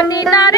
জানি না